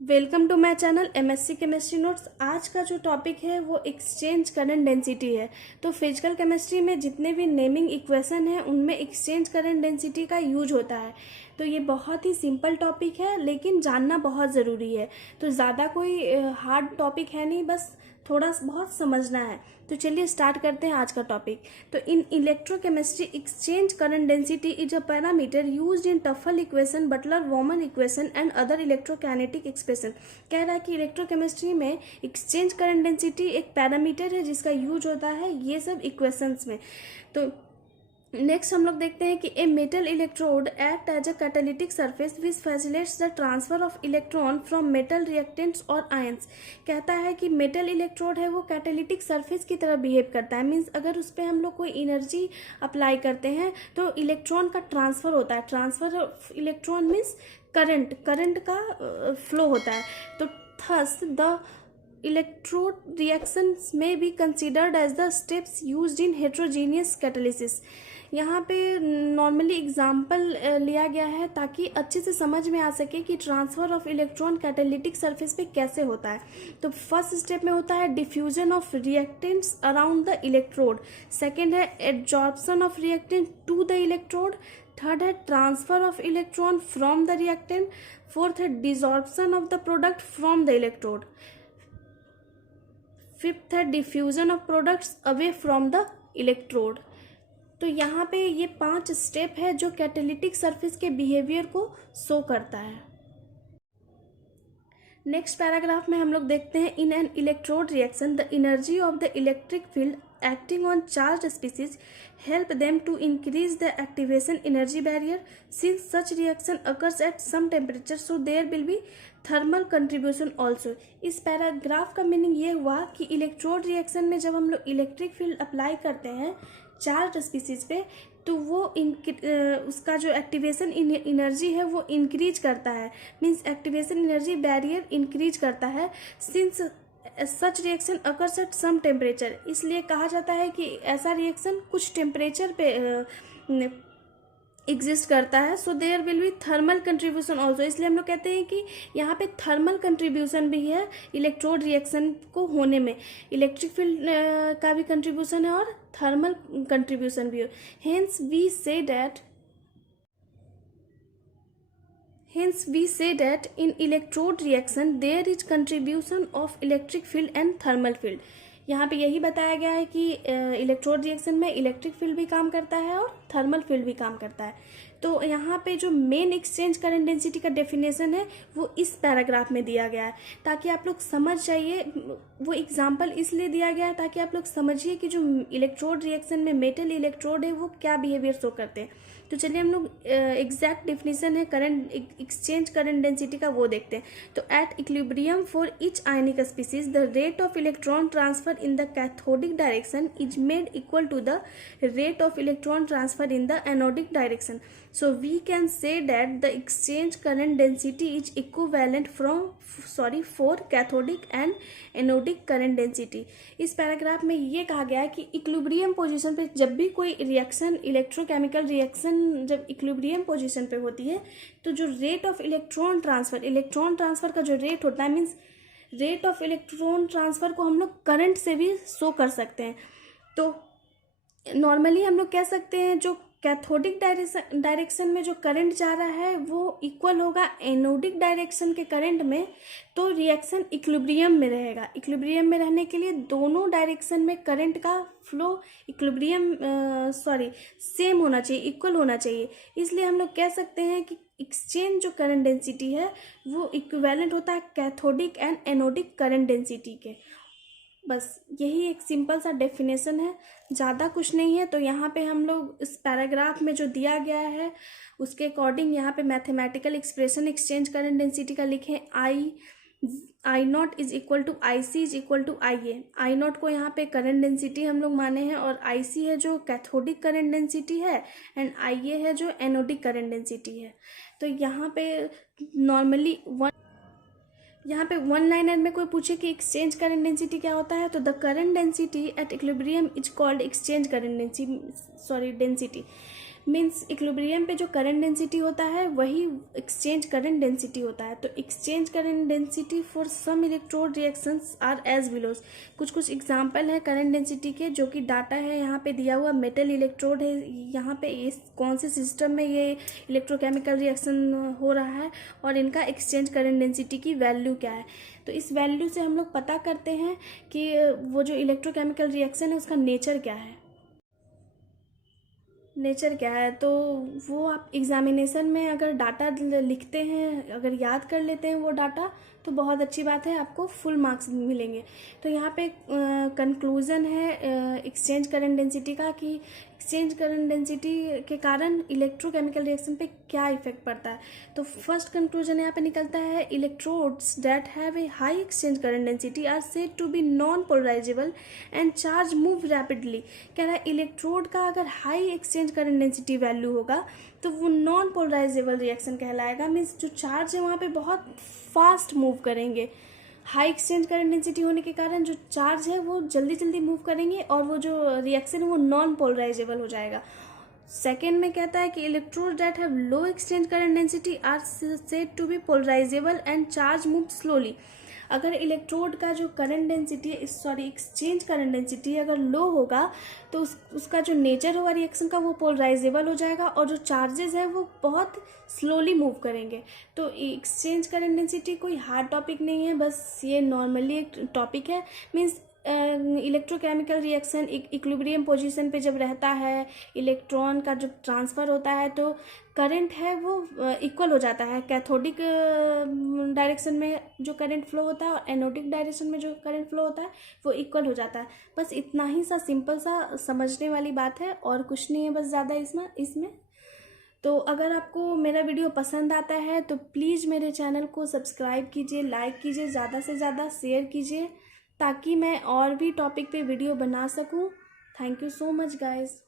Welcome to my channel MSc chemistry notes. आज का जो टॉपिक है वो एक्सचेंज करंट डेंसिटी है। तो फिजिकल केमिस्ट्री में जितने भी नेमिंग इक्वेशन हैं उनमें एक्सचेंज करंट डेंसिटी का यूज होता है। तो ये बहुत ही सिंपल टॉपिक है लेकिन जानना बहुत ज़रूरी है। तो ज़्यादा कोई हार्ड टॉपिक है नहीं, बस थोड़ा बहुत समझना है। तो चलिए स्टार्ट करते हैं आज का टॉपिक। तो in electrochemistry exchange current density is a parameter used in Tafel equation, Butler वॉमन equation and other electrokinetic expression. कह रहा है कि इलेक्ट्रोकेमिस्ट्री में एक्सचेंज करंट डेंसिटी एक पैरामीटर है जिसका यूज होता है ये सब इक्वेशंस में। तो नेक्स्ट हम लोग देखते हैं कि a metal electrode act as a catalytic surface which facilitates the transfer of electron from metal reactants और आयंस। कहता है कि मेटल इलेक्ट्रोड है वो कैटालिटिक सरफेस की तरह बिहेव करता है। मीन्स अगर उस पर हम लोग कोई एनर्जी अप्लाई करते हैं तो इलेक्ट्रॉन का ट्रांसफर होता है। Transfer of electron means current का फ्लो होता है। तो thus the electrode reactions may be considered as the steps used in heterogeneous catalysis। यहाँ पे नॉर्मली एग्जाम्पल लिया गया है ताकि अच्छे से समझ में आ सके कि transfer of electron catalytic surface पे कैसे होता है। तो फर्स्ट स्टेप में होता है diffusion of reactants around the electrode. Second है absorption of reactant to the electrode. Third है transfer of electron from the reactant. Fourth है desorption of the product from the electrode. Fifth है diffusion of products away from the electrode. तो यहाँ पे ये 5 step है जो कैटालिटिक सरफेस के बिहेवियर को शो करता है। नेक्स्ट पैराग्राफ में हम लोग देखते हैं in an electrode reaction the energy of the electric field acting on charged species help them to increase the activation energy barrier. Since such reaction occurs at some temperature, so there will be thermal contribution also। इस paragraph का meaning ये हुआ कि electrode reaction में जब हम लोग electric field apply करते हैं चार्ज स्पीसीज पे तो वो उसका जो एक्टिवेशन एनर्जी है वो इंक्रीज करता है। Means activation energy barrier increase करता है। Since such reaction occurs at some temperature, इसलिए कहा जाता है कि ऐसा रिएक्शन कुछ टेम्परेचर पे एग्जिस्ट करता है। So there will be thermal contribution also, इसलिए हम लोग कहते हैं कि यहाँ पे थर्मल कंट्रीब्यूशन भी है इलेक्ट्रोड रिएक्शन को होने में। इलेक्ट्रिक फील्ड का भी कंट्रीब्यूशन है और थर्मल कंट्रीब्यूशन भी है। Hence we say that in electrode reaction there is contribution of electric field and thermal field। यहाँ पे यही बताया गया है कि इलेक्ट्रोड रिएक्शन में इलेक्ट्रिक फील्ड भी काम करता है और थर्मल फील्ड भी काम करता है। तो यहाँ पे जो मेन एक्सचेंज करंट डेंसिटी का डेफिनेशन है वो इस पैराग्राफ में दिया गया है ताकि आप लोग समझ जाइए। वो एग्जाम्पल इसलिए दिया गया है ताकि आप लोग समझिए कि जो इलेक्ट्रोड रिएक्शन में मेटल इलेक्ट्रोड है वो क्या बिहेवियर शो करते हैं। तो चलिए हम लोग एग्जैक्ट डेफिनेशन है करंट एक्सचेंज करंट डेंसिटी का वो देखते हैं। तो at equilibrium for each ionic species the rate of electron transfer in the cathodic direction is made equal to the rate of electron transfer in the anodic direction। So we can say that the exchange current density is equivalent for cathodic and anodic current density। इस paragraph में ये कहा गया है कि equilibrium position पे जब भी कोई रिएक्शन इलेक्ट्रोकेमिकल रिएक्शन जब इक्विलिब्रियम पोजीशन पे होती है तो जो रेट ऑफ इलेक्ट्रॉन ट्रांसफर का जो रेट होता है means rate of electron transfer को हम लोग करंट से भी शो कर सकते हैं। तो नॉर्मली हम लोग कह सकते हैं जो कैथोडिक डायरेक्शन में जो करंट जा रहा है वो इक्वल होगा एनोडिक डायरेक्शन के करंट में। तो रिएक्शन इक्विलिब्रियम में रहेगा। इक्विलिब्रियम में रहने के लिए दोनों डायरेक्शन में करंट का फ्लो सेम होना चाहिए, इक्वल होना चाहिए। इसलिए हम लोग कह सकते हैं कि एक्सचेंज जो करंट डेंसिटी है वो इक्विवेलेंट होता है cathodic and anodic current density के। बस यही एक सिंपल सा डेफिनेशन है, ज़्यादा कुछ नहीं है। तो यहाँ पे हम लोग इस पैराग्राफ में जो दिया गया है उसके अकॉर्डिंग यहाँ पे mathematical expression exchange current density का लिखें। I nought is equal to I C is equal to I A. I nought को यहाँ पे करंट डेंसिटी हम लोग माने हैं और आई सी है जो कैथोडिक करंट डेंसिटी है एंड आई ए है जो एनोडिक करंट डेंसिटी है। तो यहाँ पे नॉर्मली यहाँ पे वन लाइनर में कोई पूछे कि एक्सचेंज करंट डेंसिटी क्या होता है तो the current density at equilibrium is called exchange current density. Means equilibrium पे जो करंट डेंसिटी होता है वही एक्सचेंज करंट डेंसिटी होता है। तो exchange current density for some electrode reactions are as below. कुछ एग्जांपल है करंट डेंसिटी के, जो कि डाटा है यहाँ पे दिया हुआ। मेटल इलेक्ट्रोड है, यहाँ पे इस कौन से सिस्टम में ये इलेक्ट्रोकेमिकल रिएक्शन हो रहा है और इनका एक्सचेंज करंट डेंसिटी की वैल्यू क्या है। तो इस वैल्यू से हम लोग पता करते हैं कि वो जो इलेक्ट्रोकेमिकल रिएक्शन है उसका नेचर क्या है। तो वो आप एग्जामिनेशन में अगर डाटा लिखते हैं, अगर याद कर लेते हैं वो डाटा, तो बहुत अच्छी बात है, आपको फुल मार्क्स मिलेंगे। तो यहाँ पे कंक्लूज़न है एक्सचेंज करंट डेंसिटी का कि एक्सचेंज करंट डेंसिटी के कारण इलेक्ट्रोकेमिकल रिएक्शन पे क्या इफेक्ट पड़ता है। तो फर्स्ट कंक्लूजन यहाँ पे निकलता है, electrodes that have a high exchange current density are said to be non polarisable and charge move rapidly. कह रहा है इलेक्ट्रोड का अगर high exchange current density value होगा तो वो नॉन पोलराइजेबल रिएक्शन कहलाएगा। मीन्स जो चार्ज है वहाँ पे बहुत फास्ट मूव करेंगे। हाई एक्सचेंज करंट डेंसिटी होने के कारण जो चार्ज है वो जल्दी जल्दी मूव करेंगे और वो जो रिएक्शन है वो नॉन पोलराइजेबल हो जाएगा। सेकेंड में कहता है कि electrode that have low exchange current density are said to be polarisable and charge move slowly. अगर इलेक्ट्रोड का जो current density exchange current density अगर लो होगा तो उसका जो नेचर होगा रिएक्शन का वो पोलराइजेबल हो जाएगा और जो चार्जेस है वो बहुत स्लोली मूव करेंगे। तो एक्सचेंज करंट डेंसिटी कोई हार्ड टॉपिक नहीं है, बस ये नॉर्मली एक टॉपिक है। Means electrochemical reaction equilibrium position पे जब रहता है, इलेक्ट्रॉन का जब ट्रांसफ़र होता है तो करंट है वो इक्वल हो जाता है। कैथोडिक डायरेक्शन में जो करंट फ्लो होता है और एनोडिक डायरेक्शन में जो करंट फ्लो होता है वो इक्वल हो जाता है। बस इतना ही सा सिंपल सा समझने वाली बात है और कुछ नहीं है बस ज़्यादा इसमें। तो अगर आपको मेरा वीडियो पसंद आता है तो प्लीज़ मेरे चैनल को सब्सक्राइब कीजिए, लाइक कीजिए, ज़्यादा से ज़्यादा शेयर कीजिए ताकि मैं और भी टॉपिक पे वीडियो बना सकूं। Thank you so much guys.